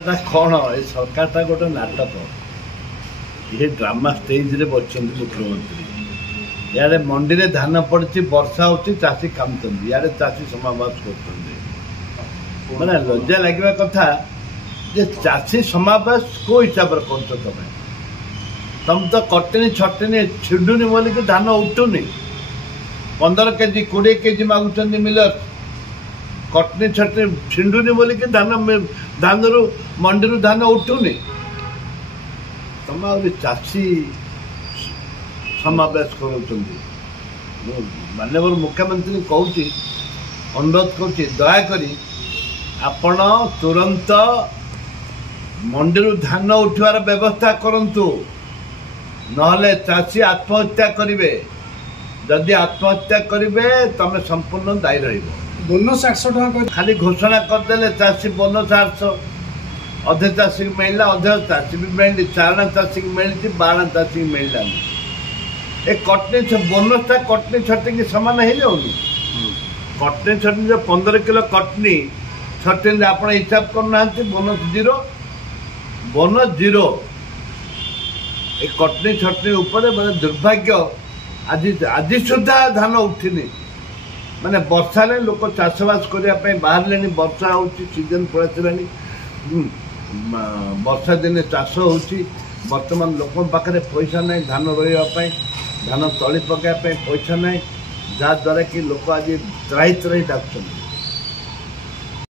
कौन ए सरकार गोटे नाटक ये ड्रामा स्टेज रे बच्चे मुख्यमंत्री यारे मंडी रे धान पड़ी वर्षा होती चाषी कामुंट यारे चाषी समावेश कर मैंने लज्जा लगे कथा जे चाषी समावेश को हिसाब से कर तुम तो कटनी छटनी छिंडुनी बोल कि धान उठुनी 15 केजी 20 केजी मागुंट मिलर कटनी छटनी छिंडुनी बोल कि धान रु मंडी रु धान उठुनी तुम चाषी समावेश कर माननीय मुख्यमंत्री कहूँ अनुरोध कर दयाकोरी आपण तुरंत मंडी रु धान उठवार व्यवस्था करंतु नहले चाषी आत्महत्या करेंगे जदि आत्महत्या करेंगे तुम संपूर्ण दायी रही बोनस 800 टका खाली घोषणा करदे चाषी बोनस 800 अधे चाषी को मिलला अधे चाषी भी मिली चारण चाषी को मिली 12 चाषी को मिलला ए कटनी बोनस कटनी छटनी सामान हो जाऊनी कटनी छटनी जो 15 किलो कटनी छटनी आप हिसाब करना बोनस जीरो ए कटनी छटनी ऊपर मैंने दुर्भाग्य आज सुधा धान उठिनी माने वर्षा ने लोक चाषबास करने बाहर वर्षा हो सीजन पड़े वर्षा दिने चाष हो बर्तमान लोक पाखे पैसा ना धान रही धान तली पकाइवाई पैसा ना जहाद्वारा कि लोक आज त्राही त्राही डाकुଛନ୍ତି